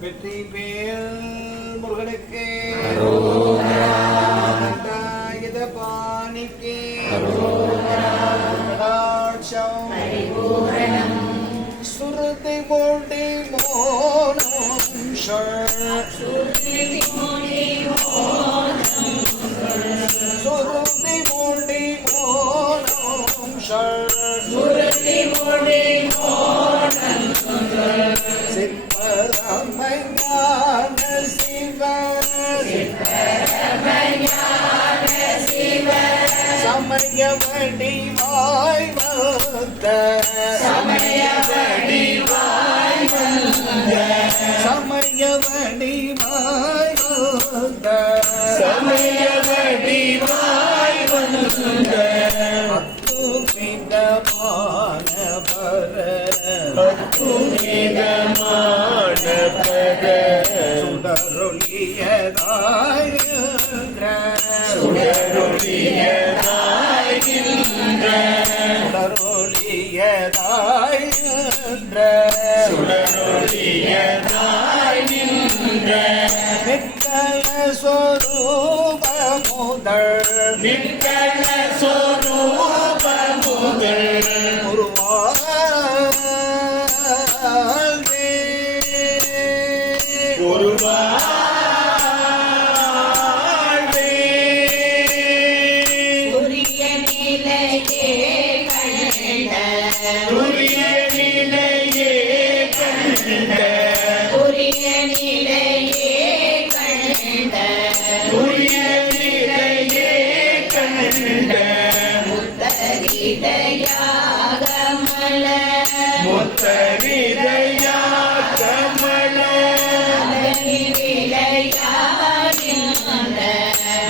வெற்றி வேல் முருகனுக்கு பாணிக்கு சுருதி மோடி மோனம் சுருதி மோடி மோனம் சுருதி மோடி மோனம் சிற்பரமஞான சிவ சமய வடிவாய் வந்த சமய வடிவாய் வந்த சமய வடிவாய் வந்த சமய வடிவாய் வந்த அத்துமிதமான பர அத்துமிதமான பர சுடரொளியதாய் சுடரொளியதாய் சுடரொளியதாய் சுடரொளியதாய் நிற்கல சொரூப முதல் நிற்கல சொரூப முதல் உருவாழ்வே உருவாழ்வே உரிய நிலையே கண்ட உரிய நிலையே கண்ட உரிய நிலையே கண்ட உரிய நிலையே கண்ட முத்தரிதயாக மல முத்தரிதயாக மல மதனி விளையாடின்ற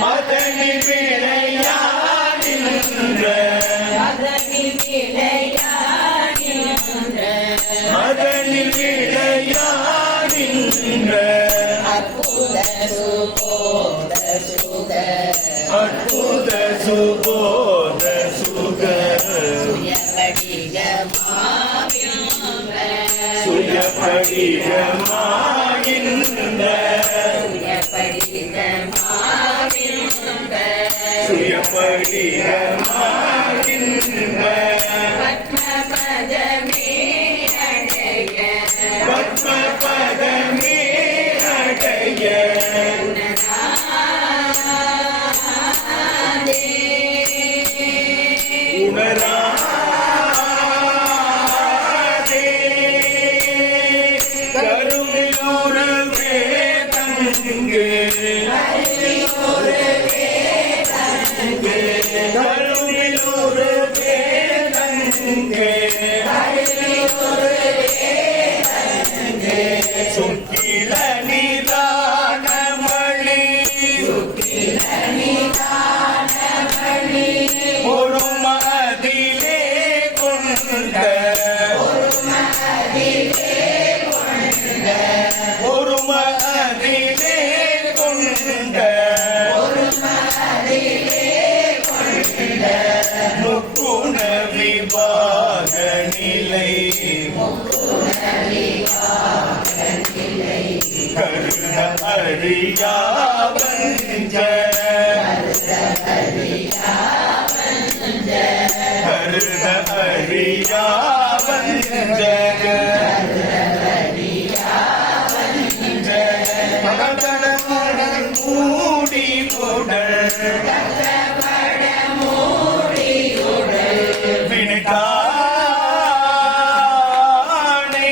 மதனி விளையாடின்ற மதனி விளையாடின்ற மதனி விளையாடின்ற அற்புத சுபோத சுக அற்புத சுபோத சுக சுயபடிகமாகின்ற சுயபடிகமாகின்ற சுயபடிகமாகின்ற சுயபடிகமாகின்ற பத்மபதமே அடைய பத்மபதமே அடைய உணராதே கருவிலோரவே தங்கு கருவிலோரவே தங்கு சுக்கில நிதானமணி சுக்கில நிதானமணி ஒரு மதிலே கொண்ட ஒரு மதிலே கொண்ட ஒரு மதிலே கொண்ட ஒரு மதிலே கொண்ட முக்குண விபாக நிலை முக்குண விபாக நிலை கருண அறியாவஞ்ச கருண அறியாவஞ்ச படபடமுடன் மூடி உடல் வினைதானே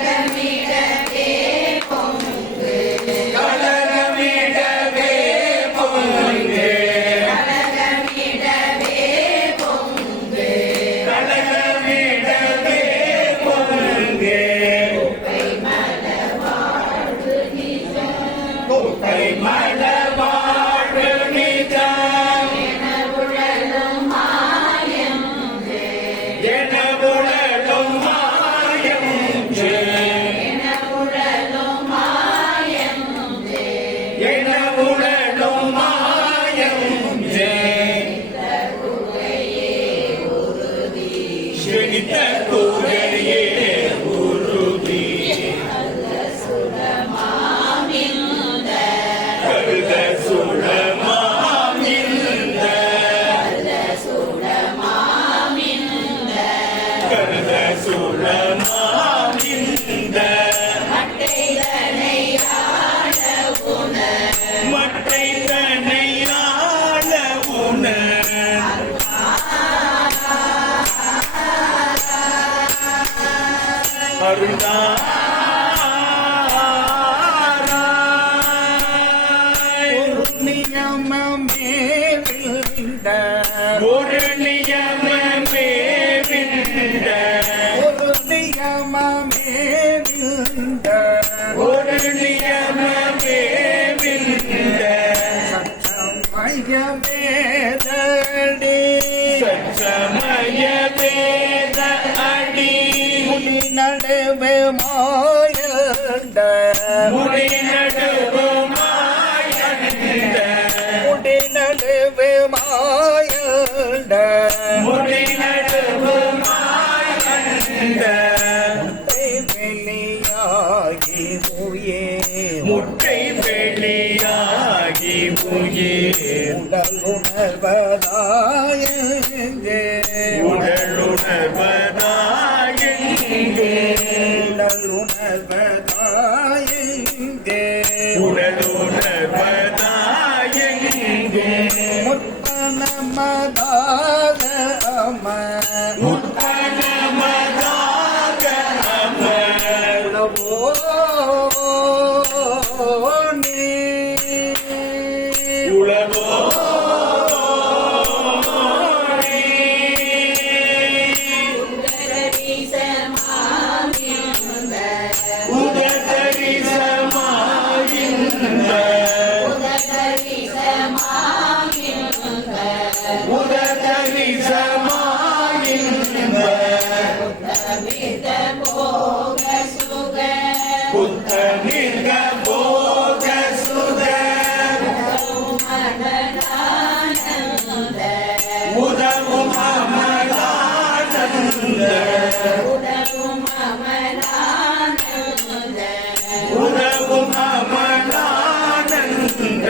கலகமிடவே ஒரு நியமமே விண்ட ஒரு நியமமே விண்ட ஒரு நியமமே விண்ட சச்சமய வேதடி சச்சமய வேத அடி முடி நடுவே மாயண்ட முடி நடுவே மாயண்ட முடி நடுவே மாயண்ட முடி நடுவே மாயண்ட முட்டை வெளியாகி உயே முட்டை வெளியாகி உயே உடல் உணர்வதாயங்கே உடல் உணர்வதாயங்கே உடல் உணர்வதாயங்கே உடல் உணர்வதாயங்கே முத்தனமதாக அம முத்தனமதாக அம உணவோ நீ உளவோ புத்தமிர்க போக சுக உதவும் அமலானந்த உதவும் அமலானந்த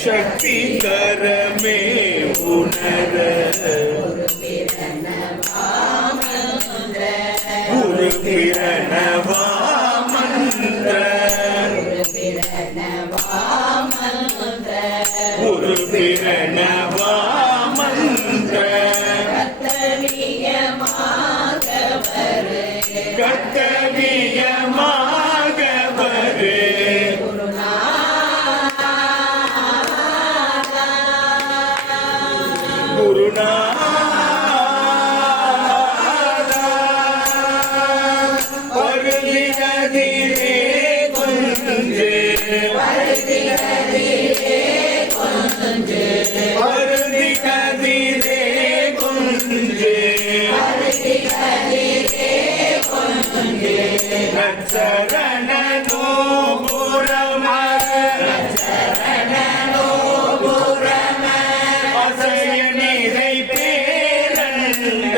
சக்தி கரமே உணர குரு பிரணவா மந்திர குரு பிரணவா மந்திர கர்த்தவியமாக வரு குருநாதா வருதிகதிரே கொஞ்சே வருதிகதிரே கொஞ்சே நச்சரணனோ புரமர அசைய நீரை பேரண்ட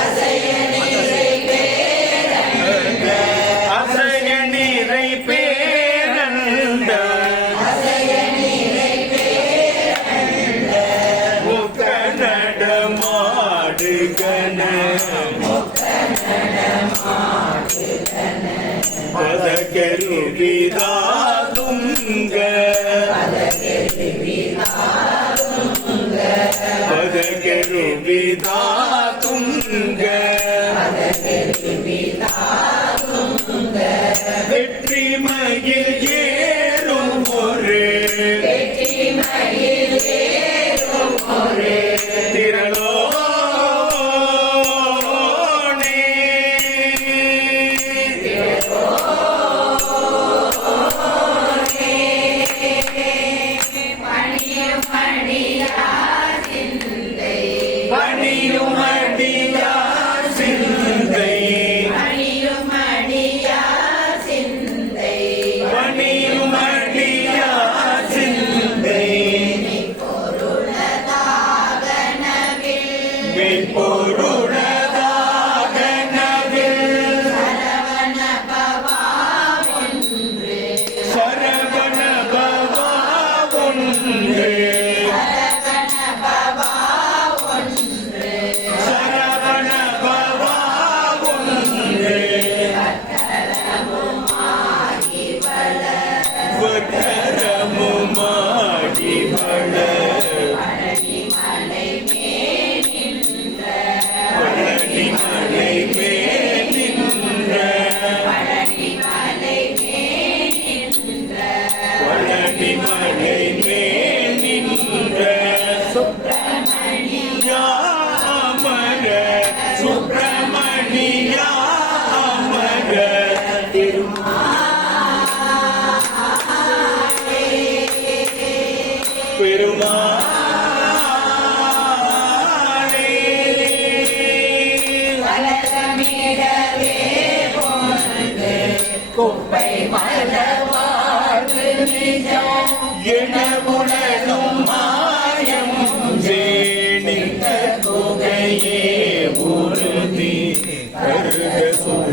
அசைய நீரை பேரண்ட முக்க நடமாடுகன பதகருவிதாதுங்க பதகருவிதாதுங்க வெற்றி மயில் ஏறும் ஒரு திரளோ பணியுமடியா சிந்தை பணியுமடியா சிந்தை மெய்ப்பொருளதாக நவில் சரவண பவா ஒன்று சரவண பவா ஒன்று வக்கரமுமாகி வள பனிமலை மேல் நின்ற சுப்பிரமணியா அமர சுப்பிரமணியா அமர பெருமாளே வளரமிடவே போனது குப்பை மலவாழ்வு நிஜம் என உணரும் மாயம் சேனித்த குகையே உறுதி கருக சுக